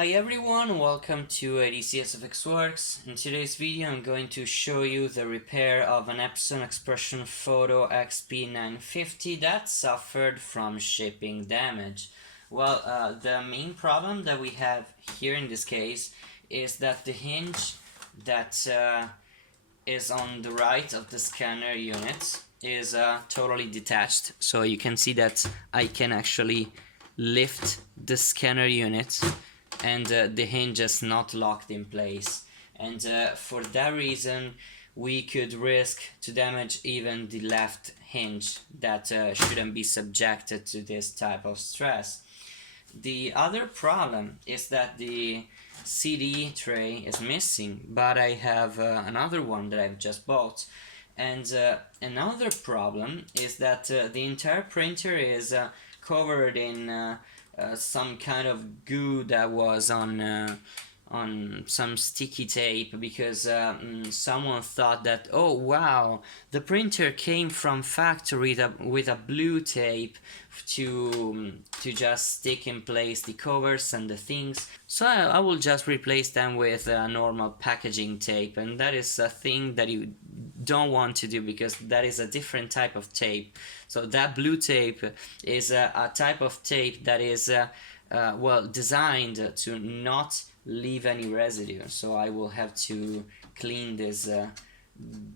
Hi everyone, welcome to ADCSFX Works. In today's video I'm going to show you the repair of an Epson Expression Photo XP-950 that suffered from shipping damage. Well, the main problem that we have here in this case is that the hinge that is on the right of the scanner unit is totally detached. So you can see that I can actually lift the scanner unit and the hinge is not locked in place, and for that reason we could risk to damage even the left hinge that shouldn't be subjected to this type of stress. The other problem is that the CD tray is missing, but I have another one that I've just bought. And another problem is that the entire printer is covered in some kind of goo that was on some sticky tape, because someone thought that, oh wow, the printer came from factory with a blue tape to just stick in place the covers and the things, so I will just replace them with normal packaging tape, and that is a thing that you don't want to do because that is a different type of tape. So that blue tape is a type of tape that is well designed to not leave any residue, so I will have to clean this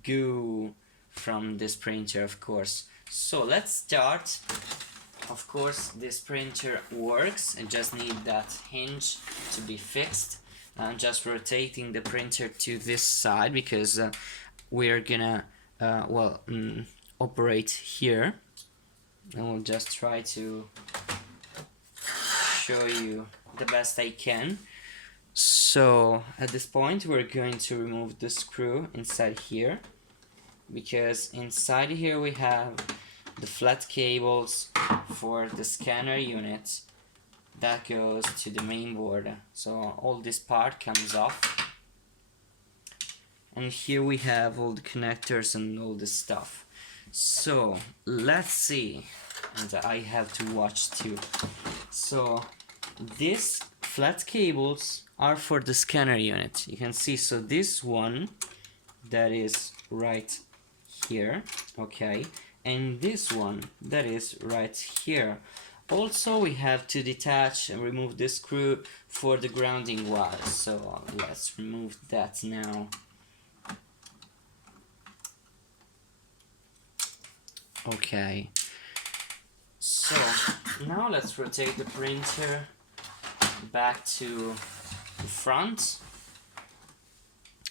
goo from this printer, of course. So let's start. Of course this printer works, I just need that hinge to be fixed. I'm just rotating the printer to this side because we're gonna operate here, and we'll just try to show you the best I can. So at this point we're going to remove the screw inside here, because inside here we have the flat cables for the scanner unit that goes to the main board. So all this part comes off, and here we have all the connectors and all this stuff. So let's see, and I have to watch too. So these flat cables are for the scanner unit, you can see. So this one that is right here, okay, and this one that is right here. Also we have to detach and remove the screw for the grounding wire, so let's remove that now. Okay, so now let's rotate the printer back to the front,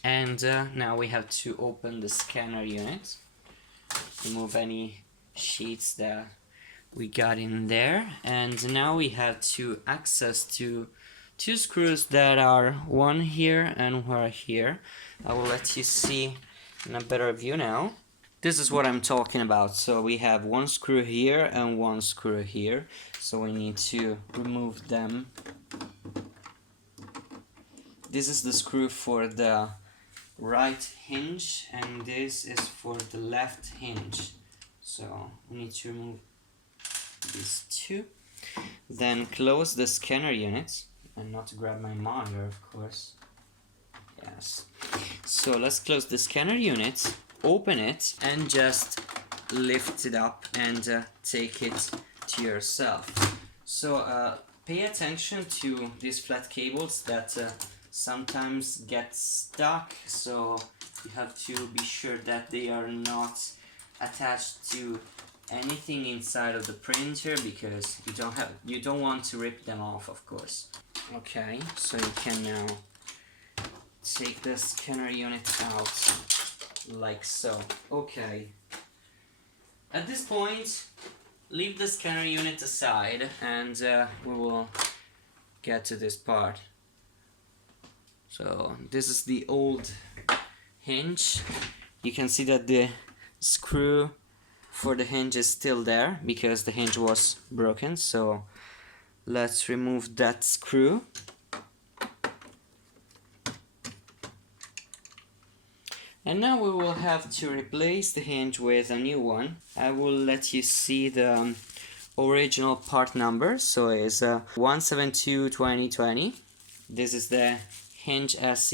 and now we have to open the scanner unit, remove any sheets that we got in there, and now we have to access to two screws that are one here and one here. I will let you see in a better view now. This is what I'm talking about. So we have one screw here and one screw here, so we need to remove them. This is the screw for the right hinge, and this is for the left hinge, so we need to remove these two. Then close the scanner unit, and not to grab my monitor, of course. Yes. So let's close the scanner unit, open it, and just lift it up and take it to yourself. So pay attention to these flat cables that sometimes get stuck, so you have to be sure that they are not attached to anything inside of the printer, because you don't want to rip them off, of course. Okay, so you can now take the scanner unit out like so. Okay, at this point leave the scanner unit aside, and we will get to this part. So this is the old hinge. You can see that the screw for the hinge is still there because the hinge was broken, so let's remove that screw. And now we will have to replace the hinge with a new one. I will let you see the original part number, so it's 1722020. This is the Hinge SC,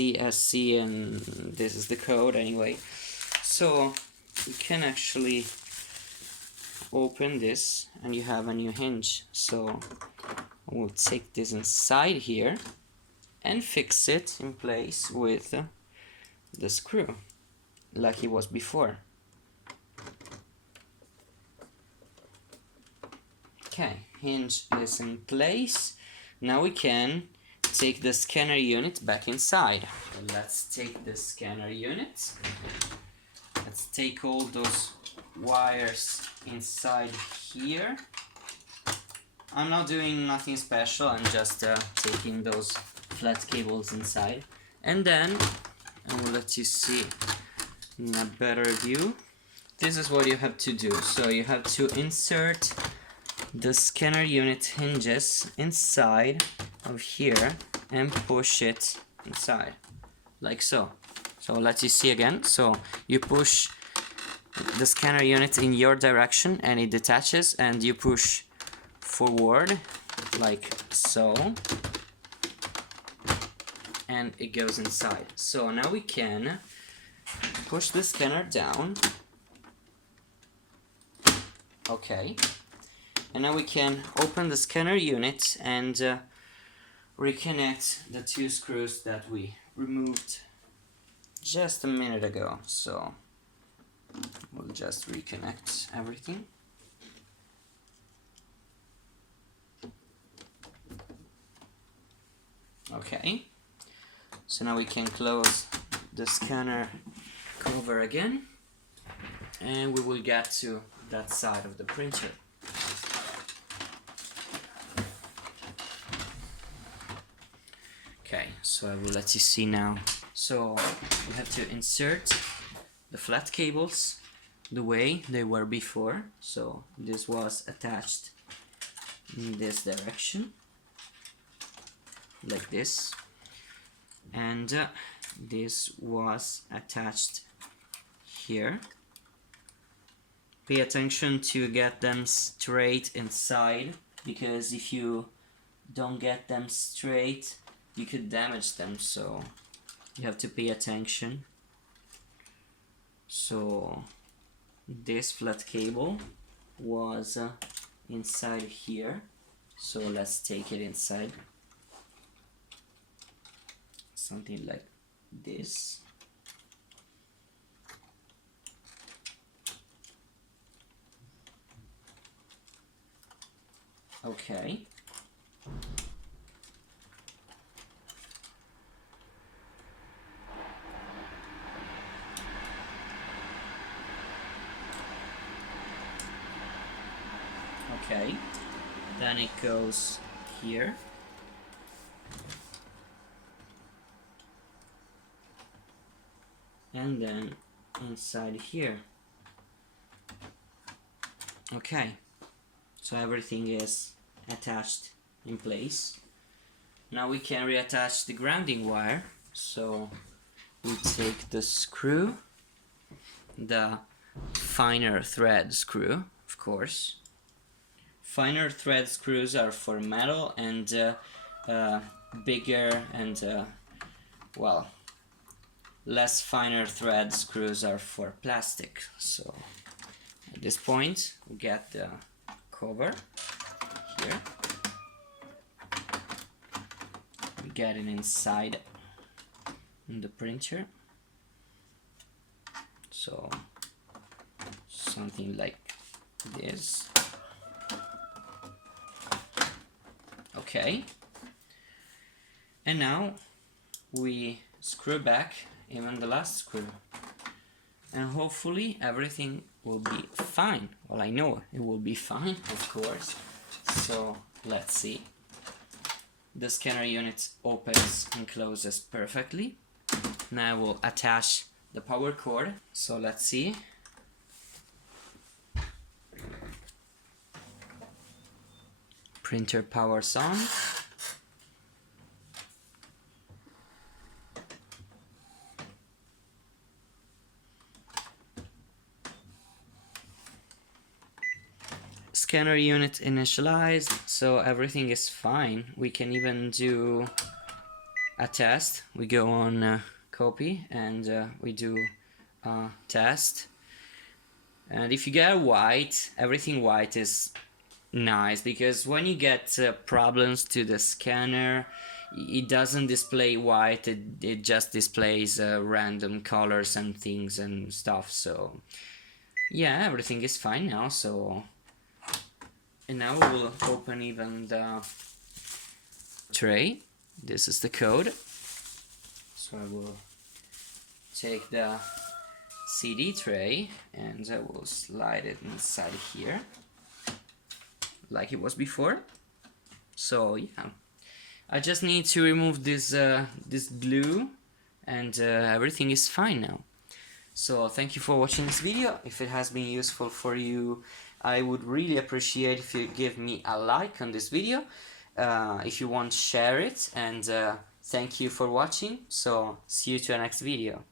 and this is the code anyway. So you can actually open this and you have a new hinge. So we'll take this inside here and fix it in place with the screw like it was before. Okay, hinge is in place. Now we can take the scanner unit back inside. So let's take the scanner unit. Let's take all those wires inside here. I'm not doing nothing special, I'm just taking those flat cables inside. And then I will let you see in a better view. This is what you have to do. So you have to insert the scanner unit hinges inside of here and push it inside like so. So I'll let you see again. So you push the scanner unit in your direction and it detaches, and you push forward like so and it goes inside. So now we can push the scanner down. Okay. And now we can open the scanner unit and reconnect the two screws that we removed just a minute ago. So we'll just reconnect everything. Okay, so now we can close the scanner cover again, and we will get to that side of the printer. Okay, so I will let you see now. So we have to insert the flat cables the way they were before. So this was attached in this direction, like this, and this was attached here. Pay attention to get them straight inside, because if you don't get them straight, you could damage them, so you have to pay attention. So this flat cable was inside here, so let's take it inside. Something like this. Okay. Okay, then it goes here. And then inside here. Okay, so everything is attached in place. Now we can reattach the grounding wire. So we take the screw, the finer thread screw, of course. Finer thread screws are for metal, and bigger and well, less finer thread screws are for plastic. So at this point we get the cover here. We get it inside in the printer. So something like this. Okay, and now we screw back even the last screw, and hopefully everything will be fine. Well, I know it will be fine, of course. So let's see. The scanner unit opens and closes perfectly. Now I will attach the power cord. So let's see. Printer powers on. Scanner unit initialized, so everything is fine. We can even do a test. We go on copy and we do test. And if you get white, everything white is nice, because when you get problems to the scanner, it doesn't display white, it just displays random colors and things and stuff. So yeah, everything is fine now. So, and now we will open even the tray. This is the code. So I will take the CD tray and I will slide it inside here like it was before. So yeah, I just need to remove this this glue and everything is fine now. So thank you for watching this video. If it has been useful for you, I would really appreciate if you give me a like on this video. If you want, share it, and thank you for watching. So see you to the next video.